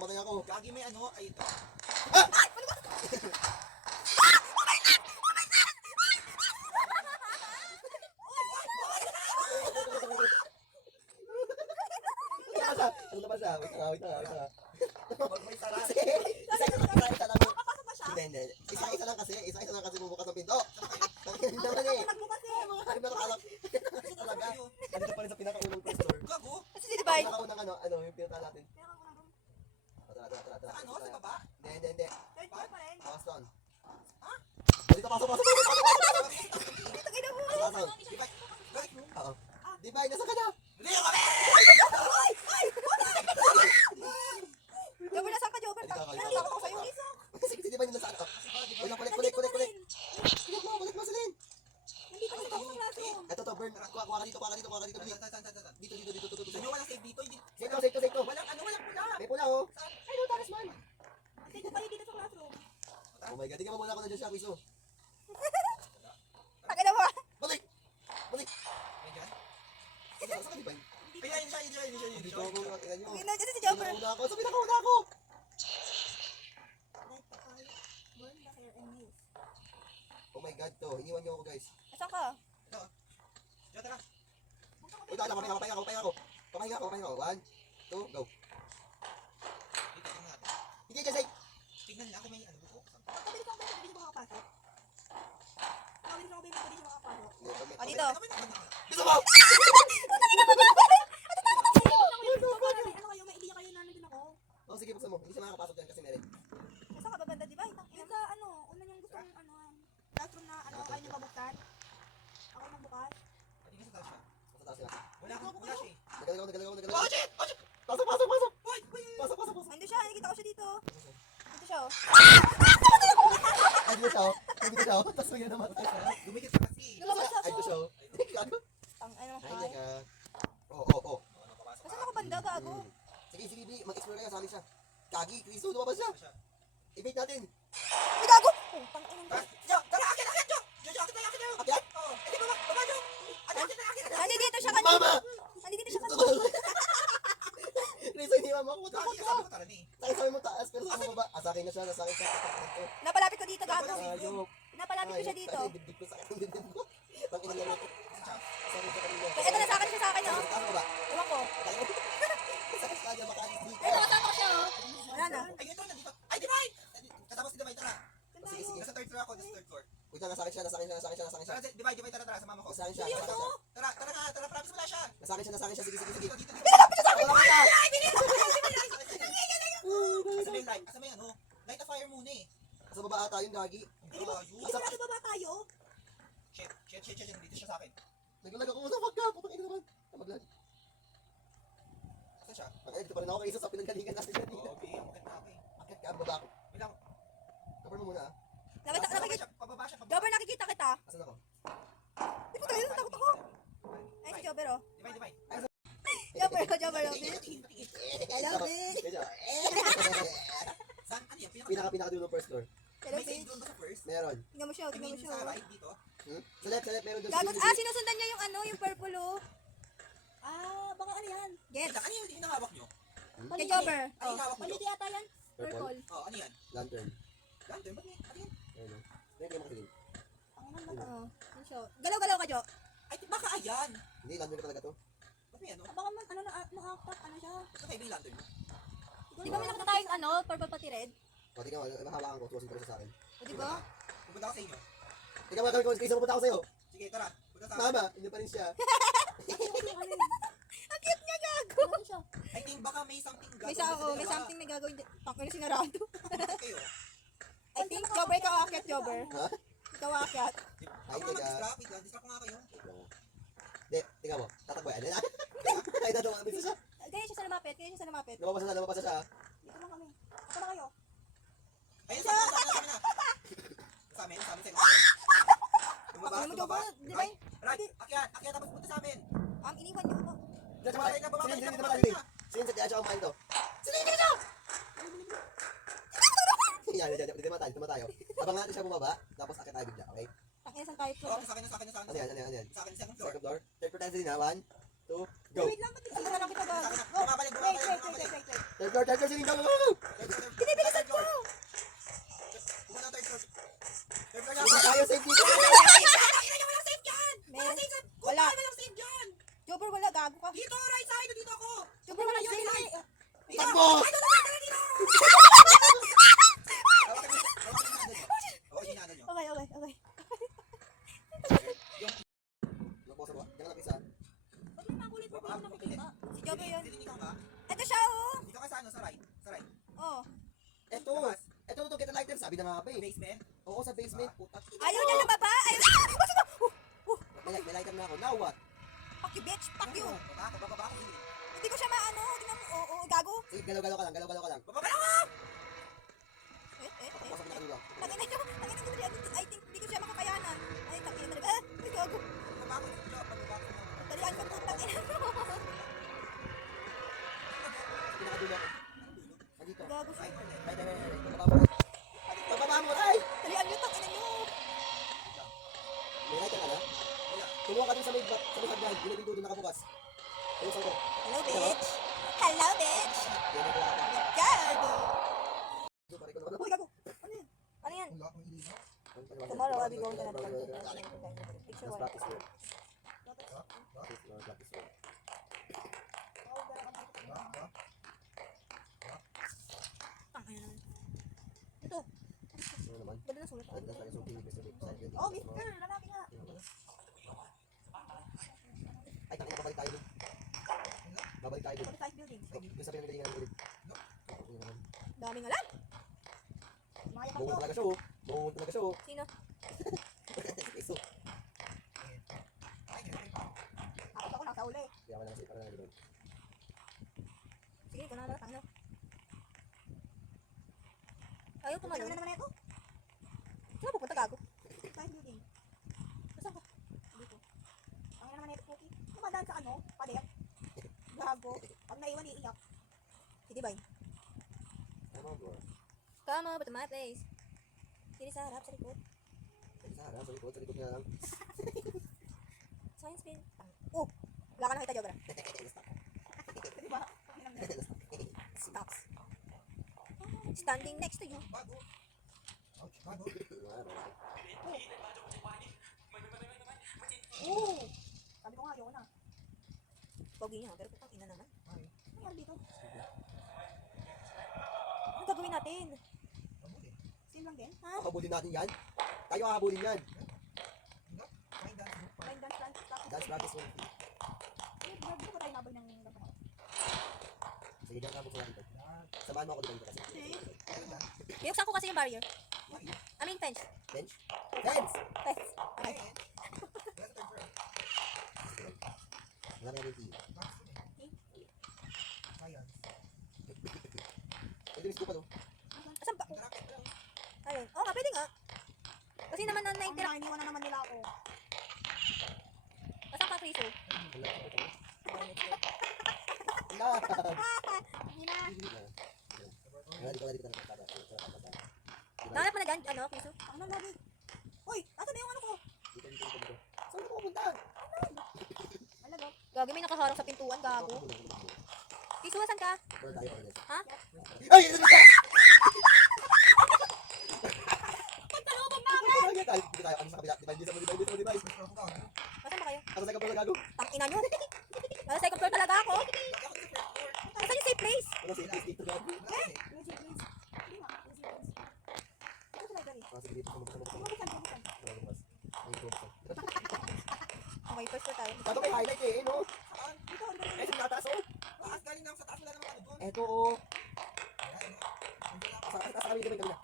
mamamatay ako. Gagi may ano, ay ito. Ah! Ano ba siya? Wait lang. Huwag may sarap. Isa lang. Hindi. Isa lang kasi bubuksan ng pinto. Tangin naman eh. Ano nakalak? Talaga. Andito pa rin sa pinakaunang first floor. Gago. Kasi si Divine. Pinakaunang ano, yung pinta natin. Tara. Sa ano? Sa baba? Hindi. Third floor pa rin. Takas doon. Ha? Dito, pasok. Dito kayo na mo. Pasok. Balik. Oo. Di ba, nasa ka na? Hindi ako kami! Jober, nasaan ka, Jober? Nakakita ko sa'yo. Sige, di ba yung nasa ano? Wala, kulik. Sige mo, balik mo silin. Nandito ka sa classroom. Eto to, burn. Kuha ka dito. Saan? Dito. Sa inyo walang save dito. Hindi. Safe to. Walang ano, walang pula. May pula oh. Ay, no, taras man. Dito pa rin dito sa classroom. Oh my god, tingnan mo muna ako na dyan siya, Quizo. Taka na mo. Balik! May dyan? Saan ka di ba? Ayun siya. Dito ako, tingnan nyo. Tingnan kasi si Jober. Pinakauna ako. Burn the hair and nails. Oh my god to, iniwan nyo ako guys. Nasaan ka? Diyan, tara. Uy, tala, papahinga ako. Papahinga ako. 1, 2, go. Dito, tingnan natin. Hindi dyan, safe. Tignan nila kung may ano buko. Pabilis ako, pwede siya makakapasok. Pabilis ako, pwede siya makakapasok. Hindi, Dito. Dito ba? Ano kayo, may idea kayo na nandun ako. Oh, sige, buksan mo. Hindi siya makakapasok dyan kasi meron. Nasaan ka ba banda, di ba? Yung sa ano, una niyong gusto ng ano, classroom na ano, kayo niyong mabuksan. Ako yung magbukas. Pati sa taas siya. Sa taas sila. Wala siya eh. Nagalaw. Oh, shit! Pasok. Pasok. Nandun siya, nakikita ko siya dito. Dito siya, oh. Ay, dito siya. Tapos may namatay siya. Dumikit ka kasi. Lumabas Ay, dito ako. siya. Gago. Ang ano, Ay, hi. naka. Oo. Nasaan ako banda, gago? Sige, B. Mag-explore kayo. Sali siya. Kagi, Kristo, lumabas siya. I-bait natin. Ay, gago! Putang inang Jo, tara, akit, Jo! Jo, akit tayo. Akyat? Oo. Eh, di ba, baba, Jo! Akit. Nandito siya kanina. Mama! Nandito siya kanina. Kristo, hindi mama ko. Sabi ko tara ni. Sabi mo taas, pero sa baba. Sa akin na siya. Napalapit ko dito, gago. Ayok. Napalapit ko siya dito. Ay, dibdib ko sa akin. Dibdib ko. Pang ina lang ako. Sabi ko kanina. Kaya ito na sa akin siya sa akin, oh. Taas mo ba? Ewan ko. Sakit ka niya, baka alis dito. Ay, nakasama ko siya, oh. Wala na. Ay, ito, nandito. Ay, Divine! Kasama si Divine, tara. Sige. Nasa third floor ako, nasa third floor. Wait lang, nasa akin siya. Tara, Divine, tara, sama mo ko. Nasa akin siya. Tara, promise wala siya. Nasa akin siya. Sige. Dito. Wala ka! Asa may light? Asa may ano? Light a fire muna eh. Sa baba ata yung gagi. Hindi ba ba tayo? Shit. Dito siya sa akin. Naglalag ako sa wag ka. Putang ina naman. Maglag. Saan siya? Ay, dito pa rin ako kayo sa pinanggalingan natin kanina. Oo, okay. Akit na ako eh. Akit ka, baba ako. Wait lang. Cover mo muna ah. Nakikita. Pababa siya. Jober, nakikita kita. Asan ako? Di ba tayo? Takot ako. Ay, si Jober, oh. Divine. Jober, oh. Patingin. Hello, bitch. Kaya, Saan? Ano yan? pinaka-dulo ng first floor. Hello, May save bitch. doon ba sa first? Meron. Tingnan mo siya, I tingnan mean, mo siya. sa oh. right dito? Sa left, meron doon. Gagot, sinusundan niya yung ano, yung purple, oh. Baka ano yan? Gets. Ano yung hinahawak nyo? Kay Jober. Ano yung hawak nyo? Maliit yata yan. Purple. Oh, ano yan? Lantern. Lantern? Ba't yan? Ano yan? Ayun o. Ayun kayo makakilin. Pangalan ba? Oo. Yun siya. Galaw-galaw ka, Jo. Ay, baka ayan. Hindi, lantern ka talaga to. Ba't may ano? Baka man, ano siya. Ito may ibang lantern mo. Di ba may nakita tayong ano, purple pati red? O, tingnan mo, mahawakan ko, tuwasin pa rin sa akin. O, di ba? Pupunta ako sa inyo. Tingnan mo, gawin ko, kaysa pupunta ako sa'yo. Sige, tara. Punta sa akin. Mama, hindi pa rin siya. Ang cute niya, gago. Ano siya? I think baka may something May gagawin. something na gagawin. Tangko na sinarado. Kayo. I think, Jober, ikaw aakyat, Jober. Ha? Ikaw aakyat. Ay, Ako nga teka. mag-distract. Wait lang, distract ko nga kayo. Hindi, tingnan mo, tatakbo yan. Ay, natawa, dito siya. Ganyan siya sa lumapit, Lumabas na siya. Dito lang kami. Ako na kayo. Ayun, sa amin na. Sa amin, sa inyo. Bumaba, Ano mo, Jober? Di ba? Right, akyat, tapos punta sa amin. Iniwan niyo ako. Bumabalik na. Sin, sa tiyan siya kumain to. Sin, dito siya! Yan, dito tayo. Habang natin siya bumaba, tapos akit tayo bigla, okay? Tangina, saan tayo? Oh, sa akin na. Ano yan? Sa akin, second floor. Second floor. Third floor tayo din ha, 1, 2, Go. Wait lang, pati lang kita ba? Sabi na, Go. bumabalik, Wait, bumabalik, wait, wait, bumabalik. wait, wait. Third floor, siling, go, go, go! Hindi, bilisan ko! Pumunta ng third floor. Third floor Hindi na. tayo safe dito. Walang safe dyan! Men, Wala. wala. Walang safe dyan! Jobber, wala. Gago ka. Dito, right side. Dito ako. Jobber, wala. Yun, Sila. right. Dito. Takbo! Ay, dito, dito, dito. Hawakan mo. Hawakan mo yung ano nyo. Oo, yung ano nyo. Okay, okay, okay. Naku, sa diyan ka lang isa. Ba't may makulit pa pa nakikita? Si Jobber yun. Dito ka. Ito siya, oh. Dito ka sa ano, sa right. Sa right. Oh. Eto. Eto to get a lighter. Sabi na nga pa eh. Basement. Oo, sa basement. Putak. Ayaw niya lumaba. Ayaw niya. May lighter na ako. Now what? Fuck you, bitch. Fuck you. Baba ako, bababa ako. Hindi ko siya maano. Tingnan mo. Oo, gago. Sige, galaw-galaw ka lang. Galaw-galaw ka lang. Bababa ako! Pasok na kanila. Tangina niyo. Tangina niyo. I think hindi ko siya makakayanan. Ay, tangina talaga. Ay, gago. Bababa ako dito. Bababa ako. Dalian ko putang ina mo. Pinakadulo. Andito. Gago siya. Ay, bababa mo. Bababa mo, ay! Dalian niyo, tangina niyo. May lighter ka na? Wala. Kumuha ka dun sa may hagdan. Yung pinto doon nakabukas. Ayun, saan ko? Hello, bitch. Hello, bitch. Yan ang kuha ka. Gago. Ito, pare ko naman. Uy, gago. Ano yan? Ano yan? Wala akong ilaw. Tomorrow, I'll be going to another country. Picture Let's one. practice more. Practice more. Tangina naman. Ito. Ano naman? Ganda na sulat. Ay, that's like something Mr. Big. Oh, mister. Lalaki nga. Ay, tayo, babalik tayo dun. Babalik tayo dun. 45 buildings. Yung sa pinagalingan ng ulit. Daming alam. Maya pa Buong to. talaga siya, oh. Buong talaga siya, oh. Sino? Iso. Ako ako nasa uli. Kaya wala kasi, parang nalibag. Sige, ikaw na naman. Tangina. Ayaw tumalon. Ano naman ito? Saan pupunta gago? 45 building. Saan ka? Dito. Ang naman ito, Cookie. Kumadaan sa ano? Pader. Gago. Pag naiwan, iiyak. Sige, bye. Tama, bro. Come over to my place. Sili sa harap, sa likod. Sa harap, sa likod nga lang. Science bin. Oh! Wala ka nakita, Jobra. Diba? Stocks. Standing next to you. Bago. Ouch, bago. Oh! Sabi ko nga, ayoko na. Pogi niya, pero putang ina naman. Ay, Ano dito? Ano gagawin natin? mabuti. Same lang din? Ha? Habulin natin yan. Tayo hahabulin yan. Fine dance group. Fine dance practice. Dance practice mo. Hindi ko tayo nabay ng ganito. Sige, diyan ka buksan natin to. Samahan mo ako dito kasi. Biyuksan ko kasi yung barrier. I mean, fence. Bench? Bench! Fence. Okay. Nasa third floor. Wala na yung tea. Science. Ito yung scoop, ano? Asan ba? Racket lang. Ayun. Oo nga, pwede nga. Kasi naman na Tira, iniwan na naman nila ako. Asan ka, Friso? Wala. Wala. Hindi na. Wala, di ko na nakakata. Nahanap mo na gan, ano, Friso? Ano lagi? Uy, asan na yung ano ko? Dito. Saan ko pupunta? Alaga. Gagi, may nakaharap sa pintuan, gago. Friso, asan ka? Wala tayo, Ernest. Ha? Ay! Ito na! Pagkalubog namin! Dito tayo. Dito tayo. Ano sa kabila? Dito tayo. First floor ako ka. Asan ba kayo? Ako sa kabila gago. Tangina nyo. Nasa second floor talaga ako. Lagi ako sa first floor. Asan yung safe place? Wala sa itis dito gago. Wala kasi. Legit, please. Hindi nga, legit, please. Ano sa library? Sige, dito. Sumabot. Buksan, buksan. Okay, first floor tayo. Tato may highlight eh, no? Saan? Dito, ang Eh, galing. sa tatas, oh. Taas, galing lang sa taas. Wala naman ano doon. Eto, oh. Ayan, oh. Nandiyan ako. Sa kami kami kanina.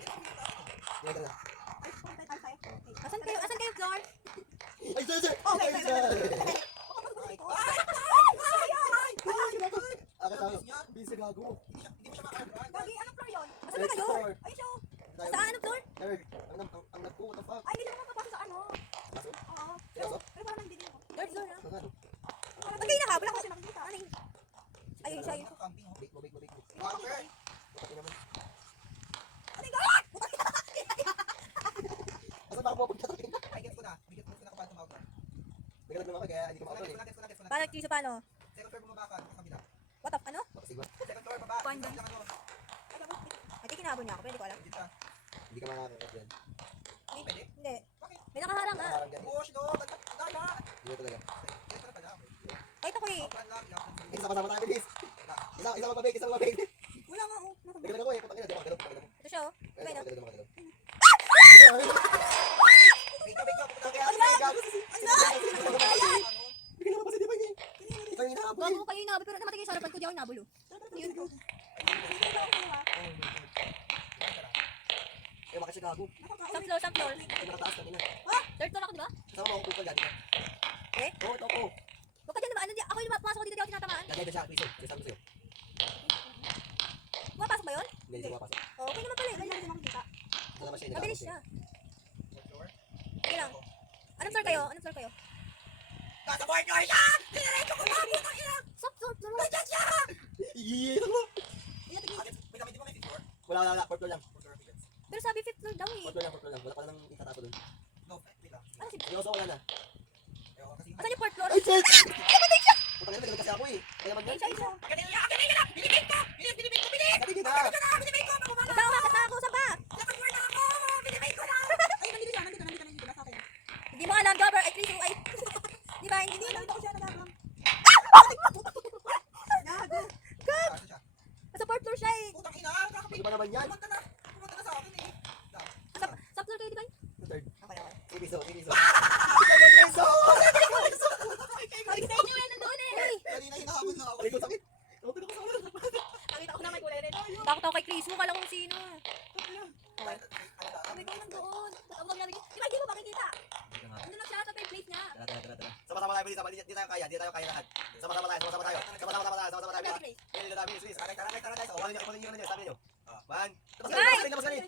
Yan, Dito na. Ay, pumunta tayo sa'yo. Okay. Asan kayo? Asan kayo, floor? Ay, sir! Oh, wait, Ay, wait, sir! Ay, Ako tayo. Busy gago. hindi mo siya makakaraan. Gagi, anong floor yun? Asan ba kayo? Floor. Ay, show. Tayo. Saan? Anong floor? Third. Ang nagpo, what the fuck? Ay, hindi naman mapapasok sa ano. Pasok? Oo. Seryoso? Pero parang hindi din ako. Third floor, ha? Ang ano? Ba't kayo nakahabol ako? Kasi nakikita. Ano yun? Ayun siya, yun. Camping, oh. Bake mo. Walker! Bakit naman? Ano yung gawin? Asan ba ako pupunta? Ay, gets ko na. Bigyan ko na kapag tumawag. Nagalag naman ako kaya hindi ko Gets ko makapal na, eh. gets ko na. Parang Friso, paano? Second floor bumaba ka. Sa kabila. What of, ano? Sigma. Second floor baba. Kuan Isang dyan. lang ano. Ay, di kinabon niya ako, pero hindi ko alam. Hindi ka. Hindi ka makakakot yan. Pwede? Hindi. Bakit? May nakaharang ah. Nakaharang yan. Bush do. Dala. Hindi talaga. Dito na pala. Kahit ako eh. Plan lang. Isa kasama tayo, bilis. Isa magpapig, isa magpapig. Wala nga oh. Nasa Nagano ko eh, putang ina, di ba makagalaw, makagalaw. ito siya oh. Diba na? Makagalaw, makagalaw. Wait ka. Kaya ano ba? Bigyan naman pa si Divine eh. Isang hinahabol eh. Bago kayo inabol, pero namatay kayo sa harapan ko, di ako inabol oh. Yun ko. Eh, baka siya gago. Some floor. Eh, nakataas kanina. Third floor ako, di ba? Kasama mo ako kupal dati. Eh? Oo, ito ako. Huwag ka dyan naman, ano, ako yung pumasok ko dito, di ako tinatamaan. Lagay na siya, piso. Sabi ko sa'yo. Pumapasok ba yun? Hindi, hindi mapasok. Oh, okay naman pala eh. Dali lang makikita. Ito naman siya, Mabilis siya. Floor. Sige lang. Anong floor kayo? Anong floor kayo? Nasa board floor siya! Diniretso ko lang! Putang ina! Soft floor. Nandiyan siya! Iiii, ano? Wait, kami di ba may fifth floor? Wala. Fourth floor lang. Fourth floor, fifth. Pero sabi fifth floor daw eh. Fourth floor lang. Wala pala nang itatapo dun. No, wait lang. Ano si... Yung oso, wala na. Ewan kasi. Asan yung fourth floor? Ay, shit! Putang ina, nagalit kasi ako eh. Kaya naman yan. Isa. Ganun lang! Binibig ko! Binibig ko! Katigil na! Binibig ko! Magumala! Ikaw, bakit nakakausap pa? Second floor na ako! Binibig ko na! Ay, nandito siya sa akin. Hindi mo alam, Jobber. At least yung ay... Di ba? Hindi Nakita alam. ko siya nagagam. Gago! Asa siya? Nasa fourth floor siya eh. Putang ina! Kakapit! Ano ba naman yan? Pumunta na sa akin eh! Sa floor kayo, di ba? Third. Okay. Piso. Sabi ko sa inyo eh, nandoon eh. Kanina hinahabol na ako. Ay, ko sakit. Ako na ko sa Nakita ko na may kulay rin. Takot ako kay Chris mo, kala kung sino. Okay. Sabi ko nandoon. Tapos sabi namin, di ba hindi mo makikita? Nandun lang siya sa place niya. Tara. Sama-sama tayo, bilis. Di tayo kaya. Di tayo kaya lahat. Sama-sama tayo. Sama-sama tayo. Place. Bilis. Tara. Wala niyo niyo sabi niyo. One. Divine! Labas ka rin.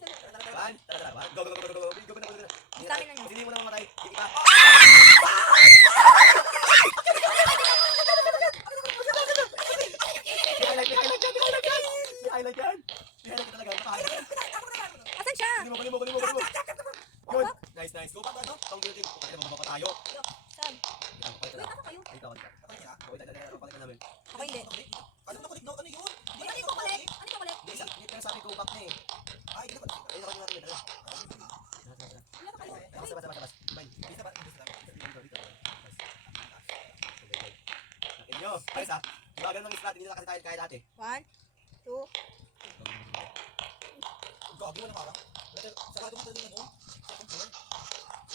One. Tara. One. Go. Go. Ang dami na niyo. Hindi mo na mamatay. Hindi ka. Highlight yan. Highlight talaga. Asan siya? Kunin mo. Yun. Nice. Go back ano? Tong building. Kapag na mababa tayo. Saan? Ay, Wait, asa kayo? ikaw. Kapag niya? Balik ka namin. Ako hindi. Ano na kulit no? Ano yun? Ano yung kukulit? Ano yung kulit? Hindi, pero sabi ko back na eh. Ay, hindi na Ay, nakuha natin. Wala pa kayo. Basta. Bye. Bisa ba? Bisa lang. Inyo. Ayos ah. Diba ganun ang strat, hindi na kasi tayo kaya dati. 1, 2, Gagi mo na parang. Sarado mo talaga no? Second floor.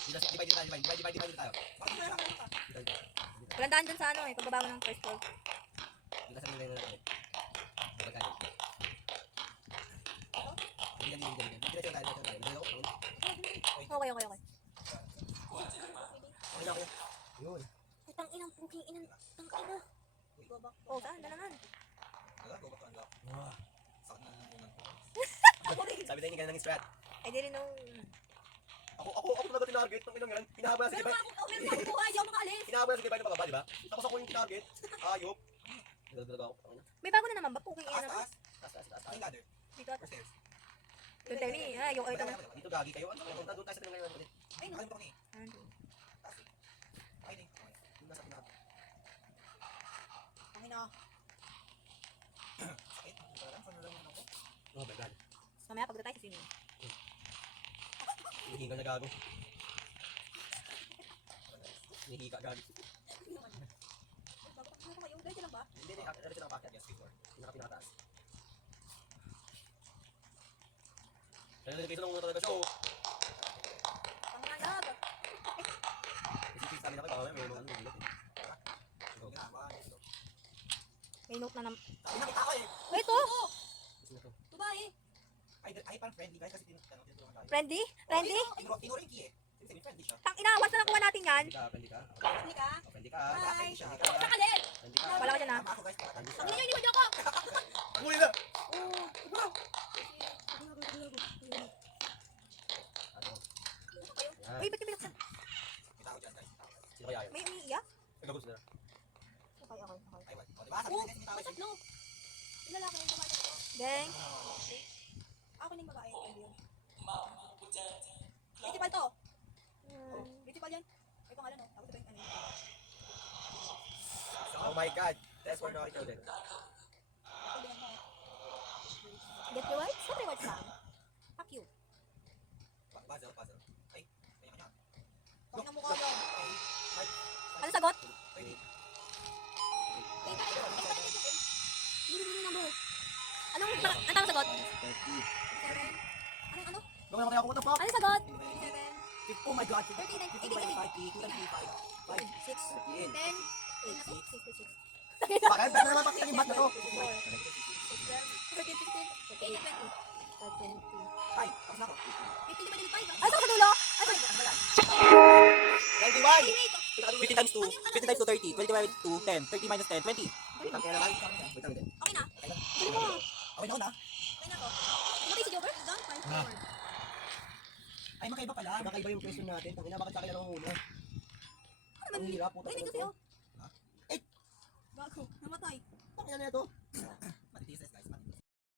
Divide tayo. Bakit mo lang? walang daan dun sa ano eh, pagbaba mo ng first floor. Hindi kasi nila na natin. Dapat tayo. Hindi. Diretso tayo. Okay. Ayun ako. Yun. Ay, tang inang puking inang, tang ina. Oh, saan? Dalangan. Wala, go back to unlock. Sakit na lang unan ko. Sabi tayo hindi ganun ng strat. Ay, di rin nung... Ako talaga tinarget ng ilang yan. Hinahabol na si Pero Divine. ako, meron ako buhay, hindi ako makaalis. Hinahabol na si Divine ng pababa, di ba? Tapos ako yung tinarget. Ayop. Nagdalaga ako. May bago na naman ba? Puking ina naman. Taas. Taas. Ano yung ladder? Dito at... Or stairs? Don't tell me. Ah, yung ito na. Dito gagi kayo. Ano? Doon tayo sa pinang ngayon ulit. Ay, nakalimutan ko na eh. Taas eh. Ay, di. Yung nasa pinaka. Ang ina. Sakit. Parang saan na lang ako? Oh my god. Mamaya pagda tayo sa swimming. Hinihingal na gago. Hinihika gago. Ano kayo? Diretso lang ba? Hindi, diretso ng packet. Yes, before. Pinakataas. Kaya nung talaga siya, oh. Pangalag. Kasi sabi na kayo, may mga ano, bilog eh. May note na nam... Ay, nakita ko eh. Oh, ito! Kasi na to. Tubae. Ay, parang friendly guys kasi tinutulungan tayo. Friendly? Tinuro yung key eh. Sabi friendly siya. Tang ina, once na nakuha natin yan. Friendly ka. Hindi ka? Friendly ka. Hi. Friendly siya. Sakalit. Friendly ka. Wala ka dyan ah. Tama ako guys. Friendly Ang ka. ninyo, iniwan niyo ako. Huli na! Ano? Yan. Uy, ba't yung binuksan? Kita ko dyan guys. Sino kaya yun? May umiiyak? Nagabos na. Okay. Ay, wala. O, diba? Sabi Oh, ko guys, kita ko eh. tatlo. Yung lalaki yung tumatak. Gang. Ako na yung babae. Principal to. Principal yan. May pangalan oh. Ako sabihin ano. Oh my God. Test for no children. Get rewards? Get rewards lang. Fuck you. Puzzle, puzzle. Ay, kanya-kanya. Ang ina mo ka yan. Ay, Ano sagot? 20. Anong sagot? 30. Ano? Gawin ako tayo ako, what the fuck? Ano sagot? Oh my God. 39, 55, 6, 10, 8, 6, 6. Bakit? Bakit naman pakingimbat na to? 13, 16, 18, 20. Ay, tapos na ako. Ay, saan ka dulo? Ay, saan? 91! 15 times 2, 15 times 2, 30. 20 divided 2, 10. 30 minus 10, 20. Wait lang, kaya naman. Wait lang, Okay na. Okay na ako na. Okay na ako. Namatay si Joker? Done. Ay, makaiba pala. Nakaiba yung question natin. Tangina, bakit sa akin lang una? Ang hirap, puta. Ay, hindi kasi oh. Eh, Bago. Namatay. tangina na ito.